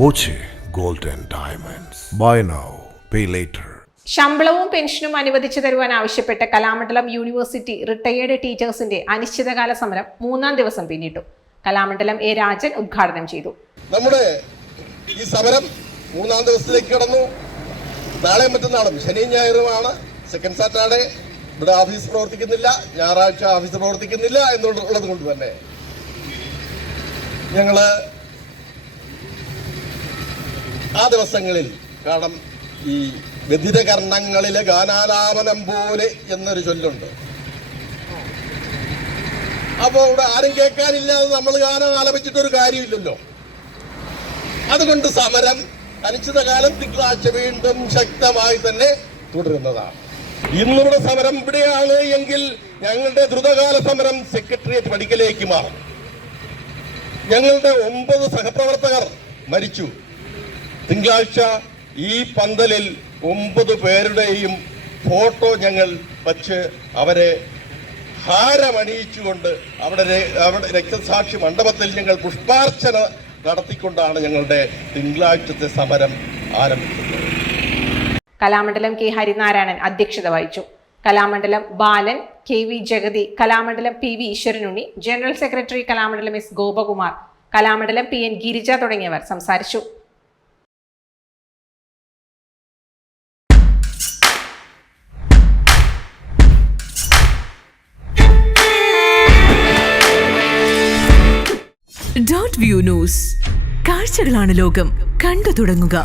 Boche gold and diamonds. Buy now pay later. ശമ്പളവും പെൻഷനും അനുവദിച്ചു തരുവാൻ ആവശ്യപ്പെട്ട് കലാമണ്ഡലം യൂണിവേഴ്സിറ്റി റിട്ടയേർഡ് ടീച്ചേഴ്സിന്റെ അനിശ്ചിതകാല സമരം 3-ാം ദിവസം പിന്നിട്ടു. കലാമണ്ഡലം എ രാജൻ ഉദ്ഘാടനം ചെയ്തു. നമ്മുടെ ഈ സമരം 3-ാം ദിവസത്തിലേക്ക് കടന്നു. നാളെയും മറ്റന്നാളും ശനിയും ഞായറുമാണ് സെക്കൻഡ് സാറ്റർഡേ. ഇവിടെ ഓഫീസ് പ്രവർത്തിക്കുന്നില്ല, ഞായറാഴ്ച ഓഫീസ് പ്രവർത്തിക്കുന്നില്ല എന്നുള്ളത് കൊണ്ട് തന്നെ ഞങ്ങള് ആ ദിവസങ്ങളിൽ കാരണം ഈ വ്യതിരകർണങ്ങളിലെ ഗാനാലാപനം പോലെ എന്നൊരു ചൊല്ലുണ്ട്. അപ്പോൾ ഇവിടെ ആരും കേൾക്കാനില്ലാതെ നമ്മൾ ഗാനം ആലപിച്ചിട്ടൊരു കാര്യമില്ലല്ലോ. അതുകൊണ്ട് സമരം അനിശ്ചിതകാലം തിങ്കളാഴ്ച വീണ്ടും ശക്തമായി തന്നെ തുടരുന്നതാണ്. ഇന്നിവിടെ സമരം ഇവിടെയാണ് എങ്കിൽ ഞങ്ങളുടെ ദ്രുതകാല സമരം സെക്രട്ടേറിയറ്റ് പടിക്കലേക്ക് മാറും. ഞങ്ങളുടെ 9 സഹപ്രവർത്തകർ മരിച്ചു. തിങ്കളാഴ്ച ഈ പന്തലിൽ 9 പേരുടെയും ഫോട്ടോ ഞങ്ങൾ വച്ച് അവരെ ഹാരമണിയിച്ചുകൊണ്ട് അവിടെ രക്തസാക്ഷി മണ്ഡപത്തിൽ ഞങ്ങൾ പുഷ്പാർച്ചന നടത്തിക്കൊണ്ടാണ് ഞങ്ങളുടെ തിങ്കളാഴ്ചത്തെ സമരം ആരംഭിക്കുന്നത്. കലാമണ്ഡലം കെ ഹരിനാരായണൻ അധ്യക്ഷത വഹിച്ചു. Kalamandalam Balan, K V Jagathi, Kalamandalam P V ഈശ്വരനുണ്ണി, general secretary Kalamandalam S Gopakumar, Kalamandalam P N Girija തുടങ്ങിയവർ സംസാരിച്ചു. Dot view news. കാഴ്ചകളാണ് ലോകം. കണ്ടു തുടങ്ങുക.